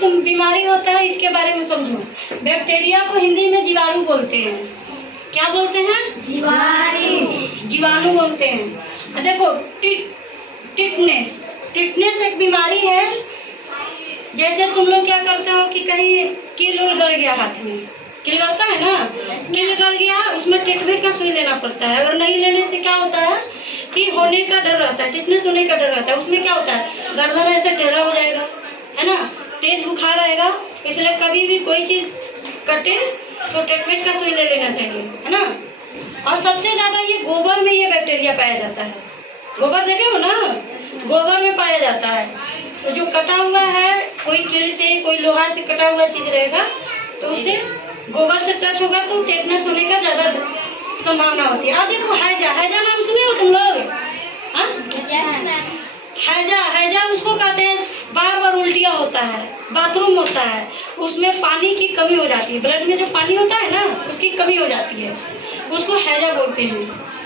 तुम बीमारी होता है इसके बारे में समझो। बैक्टीरिया को हिंदी में जीवाणु बोलते हैं। क्या बोलते हैं? जीवाणु बोलते हैं। देखो टिटनेस एक बीमारी है। जैसे तुम लोग क्या करते हो कि कहीं कील उल गड़ गया, हाथ में कील गड़ता है ना, कील गड़ गया, उसमें टिटनेस का सुई लेना पड़ता है। अगर नहीं लेने से क्या होता है कि होने का डर रहता है, टिटनेस होने का डर रहता है। उसमें क्या होता है, गर्दन ऐसे टेढ़ा हो जाएगा, है ना, तेज बुखार आएगा। इसलिए कभी भी कोई चीज कटे तो टिटनेस का सुई ले लेना चाहिए, है ना। और सबसे ज्यादा ये गोबर में ये बैक्टीरिया पाया जाता है। गोबर देखे हो ना, गोबर में पाया जाता है। तो जो कटा हुआ है, कोई कील से, कोई लोहा से कटा हुआ चीज रहेगा तो उससे गोबर से टच होगा तो टेटनस होने का ज्यादा संभावना होती है। अब देखो हैजा नाम सुने हो तुम लोग? हैजा उसको कहते हैं बार बार उल्टियाँ होता है, बाथरूम होता है, उसमें पानी की कमी हो जाती है, ब्लड में जो पानी होता है ना उसकी कमी हो जाती है, उसको हैजा बोलते हैं।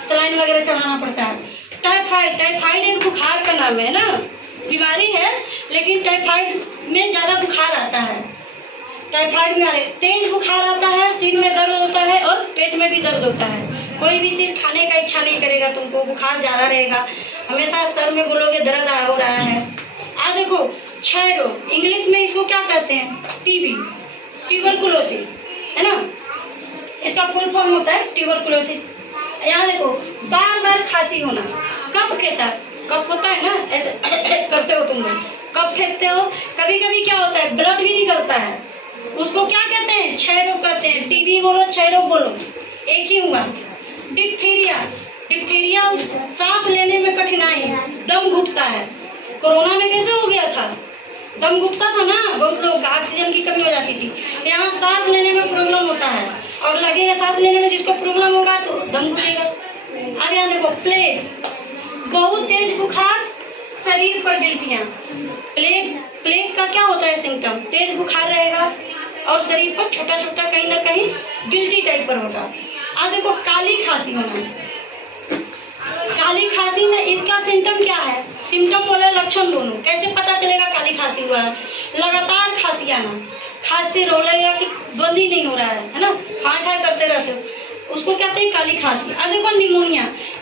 सलाइन वगैरह चढ़ाना पड़ता है। टाइफाइड एक बुखार का नाम है ना, बीमारी है, लेकिन टाइफाइड में ज्यादा बुखार आता है। टाइफाइड बीमारी तेज बुखार आता है, सिर में दर्द होता है और पेट में भी दर्द होता है। कोई भी चीज खाने का इच्छा नहीं करेगा तुमको, बुखार ज्यादा रहेगा, हमेशा सर में बोलोगे दर्द हो रहा है। देखो क्षय रोग, इंग्लिश में इसको क्या कहते हैं? टीबी, ट्यूबरकुलोसिस, है ना, इसका फुल फॉर्म होता है ट्यूबरकुलोसिस। यहाँ देखो बार बार खांसी होना, कफ के साथ, कफ होता है ना, ऐसे करते हो तुम लोग, कफ फेंकते हो, कभी कभी क्या होता है ब्लड भी निकलता है, उसको क्या कहते हैं? क्षय रोग कहते हैं। टीबी बोलो, क्षय रोग बोलो, एक ही हुआ। डिप्थीरिया सांस लेने में कठिनाई, दम घुटता है। कोरोना में कैसे हो गया था, दम घुटता था ना, बहुत लोग ऑक्सीजन की कमी हो जाती थी। यहाँ सांस लेने में प्रॉब्लम होता है, और लगेगा सांस लेने में जिसको प्रॉब्लम होगा तो दम घुटेगा। अब यहाँ देखो प्लेग, बहुत तेज बुखार, शरीर पर गिल्टियाँ। प्लेग का क्या होता है सिम्टम? तेज बुखार रहेगा और शरीर पर छोटा छोटा कहीं ना कहीं गिल्टी टाइप पर होगा। अब देखो काली खांसी होना, काली खांसी में इसका सिम्टम क्या है? सिम्टम बोले लक्षण दोनों। कैसे पता चलेगा काली खांसी हुआ है? लगातार खांसी आना, खांसते रो लगेगा कि बंद ही नहीं हो रहा है ना, खाए करते रहते हो, उसको कहते हैं काली खांसी। अब देखो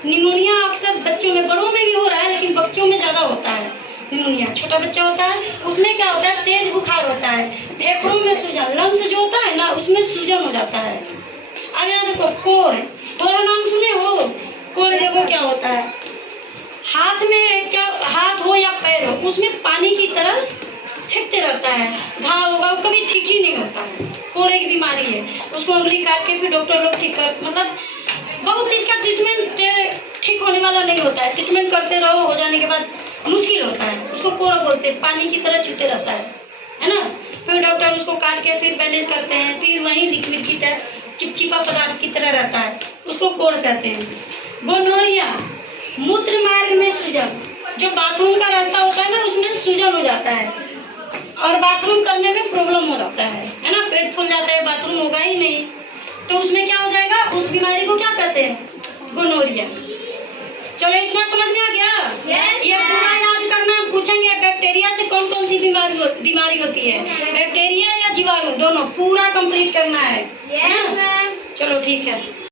निमोनिया अक्सर बच्चों में, बड़ों में भी हो रहा है लेकिन बच्चों में ज्यादा होता है निमोनिया। छोटा बच्चा होता है उसमें क्या होता है, तेज बुखार होता है, फेफड़ों में सूजन, लंग्स जो होता है ना उसमें सूजन हो जाता है। अब यहाँ देखो कोढ़ नाम सुने हो? कोढ़ देखो क्या होता है, हाथ में क्या, हाथ हो या पैर हो, उसमें पानी की तरह फेंकते रहता है, घाव होगा, कभी ठीक ही नहीं होता है। कोढ़ एक बीमारी है, उसको उंगली काट के फिर डॉक्टर लोग ठीक कर, मतलब बहुत इसका ट्रीटमेंट ठीक होने वाला नहीं होता है। ट्रीटमेंट करते रहो, हो जाने के बाद मुश्किल होता है, उसको कोढ़ बोलते हैं, पानी की तरह चूते रहता है ना। फिर डॉक्टर उसको काट के फिर बैंडेज करते हैं, फिर वही लिक्विड की तरह चिपचिपा पदार्थ की तरह रहता है, उसको कोढ़ कहते हैं। गोनोरिया, मूत्र मार्ग में सूजन, जो बाथरूम का रास्ता होता है ना उसमें सूजन हो जाता है और बाथरूम करने में प्रॉब्लम हो जाता है ना, पेट फूल जाता है, बाथरूम होगा ही नहीं, तो उसमें क्या हो जाएगा, उस बीमारी को क्या कहते हैं? गोनोरिया। चलो इतना समझ में आ गया? ये पूरा याद करना, पूछेंगे बैक्टीरिया से कौन कौन सी बीमारी होती है, बैक्टीरिया या जीवाणु, दोनों पूरा कंप्लीट करना है ना। चलो ठीक है।